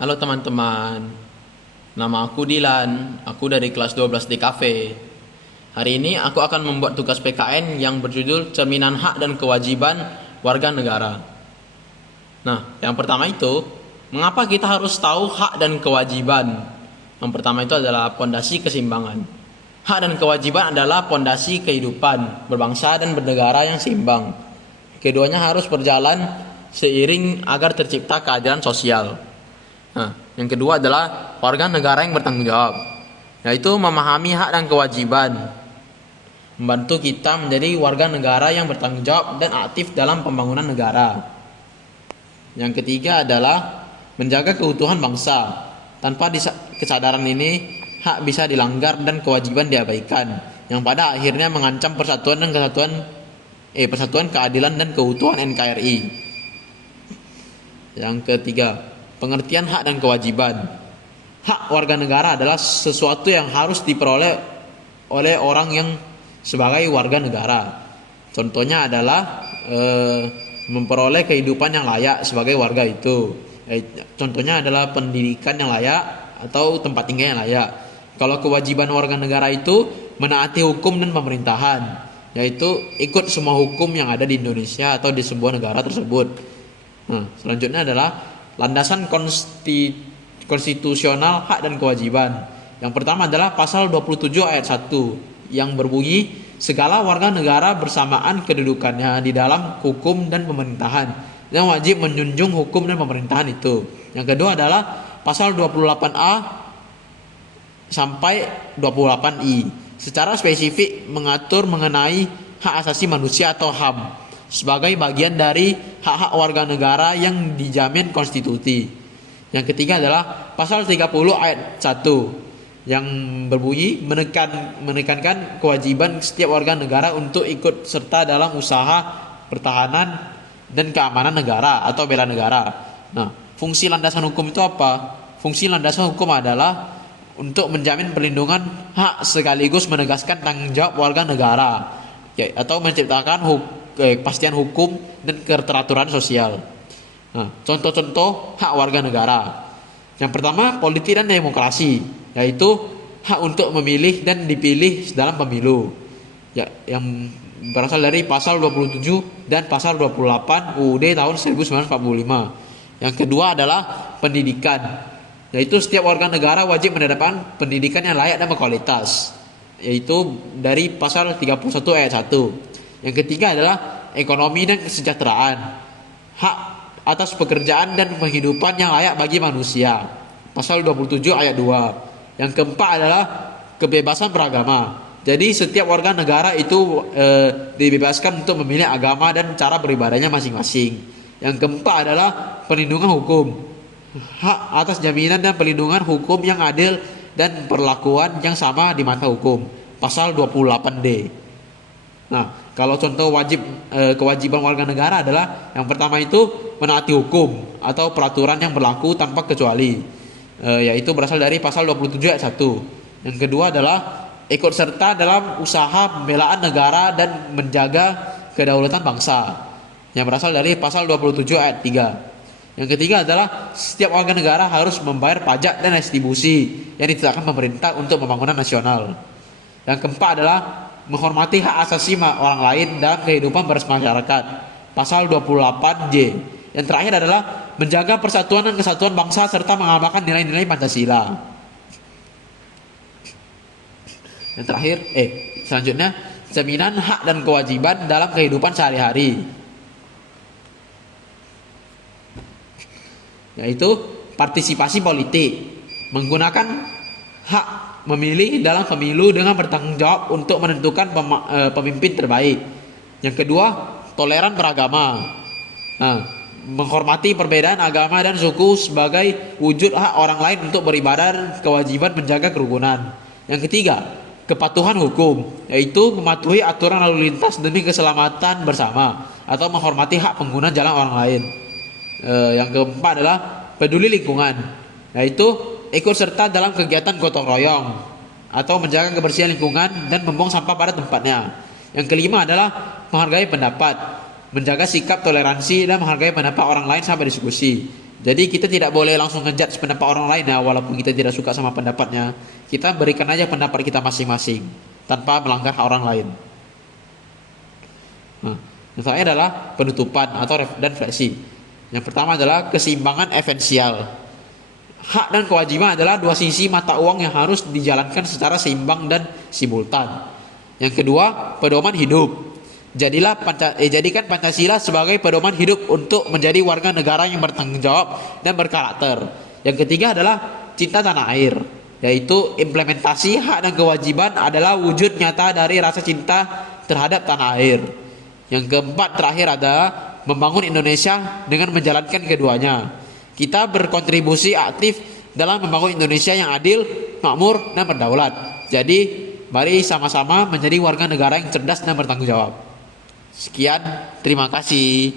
Halo teman-teman, nama aku Dilan, aku dari kelas 12 DKV. Hari ini aku akan membuat tugas PKN yang berjudul Cerminan Hak dan Kewajiban Warga Negara. Nah, yang pertama itu, mengapa kita harus tahu hak dan kewajiban? Yang pertama itu adalah pondasi keseimbangan. Hak dan kewajiban adalah pondasi kehidupan berbangsa dan bernegara yang seimbang. Keduanya harus berjalan seiring agar tercipta keadilan sosial. Nah, yang kedua adalah warga negara yang bertanggung jawab, yaitu memahami hak dan kewajiban, membantu kita menjadi warga negara yang bertanggung jawab dan aktif dalam pembangunan negara. Yang ketiga adalah menjaga keutuhan bangsa. Tanpa kesadaran ini, hak bisa dilanggar dan kewajiban diabaikan, yang pada akhirnya mengancam persatuan, keadilan dan keutuhan NKRI. Yang ketiga, pengertian hak dan kewajiban. Hak warga negara adalah sesuatu yang harus diperoleh oleh orang yang sebagai warga negara. Contohnya adalah memperoleh kehidupan yang layak sebagai warga itu. Contohnya adalah pendidikan yang layak atau tempat tinggal yang layak. Kalau kewajiban warga negara itu menaati hukum dan pemerintahan, yaitu ikut semua hukum yang ada di Indonesia atau di sebuah negara tersebut. Nah, selanjutnya adalah landasan konstitusional hak dan kewajiban. Yang pertama adalah pasal 27 ayat 1 yang berbunyi segala warga negara bersamaan kedudukannya di dalam hukum dan pemerintahan yang wajib menjunjung hukum dan pemerintahan itu. Yang kedua adalah pasal 28A sampai 28I secara spesifik mengatur mengenai hak asasi manusia atau HAM sebagai bagian dari hak-hak warga negara yang dijamin konstitusi. Yang ketiga adalah pasal 30 ayat 1 yang berbunyi menekankan kewajiban setiap warga negara untuk ikut serta dalam usaha pertahanan dan keamanan negara atau bela negara. Nah, fungsi landasan hukum itu apa? Fungsi landasan hukum adalah untuk menjamin perlindungan hak sekaligus menegaskan tanggung jawab warga negara, atau menciptakan kepastian hukum dan keteraturan sosial. Nah, contoh-contoh hak warga negara. Yang pertama, politik dan demokrasi, yaitu hak untuk memilih dan dipilih dalam pemilu. Yang berasal dari pasal 27 dan pasal 28 UUD tahun 1945. Yang kedua adalah pendidikan, yaitu setiap warga negara wajib mendapatkan pendidikan yang layak dan berkualitas, yaitu dari pasal 31 ayat 1. Yang ketiga adalah ekonomi dan kesejahteraan, hak atas pekerjaan dan penghidupan yang layak bagi manusia, pasal 27 ayat 2. Yang keempat adalah kebebasan beragama, jadi setiap warga negara itu dibebaskan untuk memilih agama dan cara beribadahnya masing-masing. Yang keempat adalah perlindungan hukum, hak atas jaminan dan perlindungan hukum yang adil dan perlakuan yang sama di mata hukum, pasal 28D. Nah, kalau contoh kewajiban warga negara adalah yang pertama itu menaati hukum atau peraturan yang berlaku tanpa kecuali, yaitu berasal dari pasal 27 ayat 1. Yang kedua adalah ikut serta dalam usaha pembelaan negara dan menjaga kedaulatan bangsa, yang berasal dari pasal 27 ayat 3. Yang ketiga adalah setiap warga negara harus membayar pajak dan retribusi yang ditetapkan pemerintah untuk pembangunan nasional. Yang keempat adalah menghormati hak asasi orang lain dalam kehidupan bermasyarakat, pasal 28J. Yang terakhir adalah menjaga persatuan dan kesatuan bangsa serta mengamalkan nilai-nilai Pancasila. Yang terakhir, selanjutnya jaminan hak dan kewajiban dalam kehidupan sehari-hari, yaitu partisipasi politik, menggunakan hak memilih dalam pemilu dengan bertanggung jawab untuk menentukan pemimpin terbaik. Yang kedua, toleran beragama, menghormati perbedaan agama dan suku sebagai wujud hak orang lain untuk beribadah dan kewajiban menjaga kerukunan. Yang ketiga, kepatuhan hukum, yaitu mematuhi aturan lalu lintas demi keselamatan bersama atau menghormati hak pengguna jalan orang lain. Yang keempat adalah peduli lingkungan, yaitu ikut serta dalam kegiatan gotong royong atau menjaga kebersihan lingkungan dan membuang sampah pada tempatnya. Yang kelima adalah menghargai pendapat, menjaga sikap toleransi dan menghargai pendapat orang lain sampai diskusi. Jadi kita tidak boleh langsung ngejudge pendapat orang lain ya, walaupun kita tidak suka sama pendapatnya. Kita berikan aja pendapat kita masing-masing tanpa melanggar hak orang lain. Nah, yang terakhir adalah penutupan dan fleksi. Yang pertama adalah keseimbangan esensial. Hak dan kewajiban adalah dua sisi mata uang yang harus dijalankan secara seimbang dan simultan. Yang kedua, pedoman hidup. Jadikan Pancasila sebagai pedoman hidup untuk menjadi warga negara yang bertanggung jawab dan berkarakter. Yang ketiga adalah cinta tanah air, yaitu implementasi hak dan kewajiban adalah wujud nyata dari rasa cinta terhadap tanah air. Yang keempat terakhir adalah membangun Indonesia dengan menjalankan keduanya. Kita berkontribusi aktif dalam membangun Indonesia yang adil, makmur, dan berdaulat. Jadi, mari sama-sama menjadi warga negara yang cerdas dan bertanggung jawab. Sekian, terima kasih.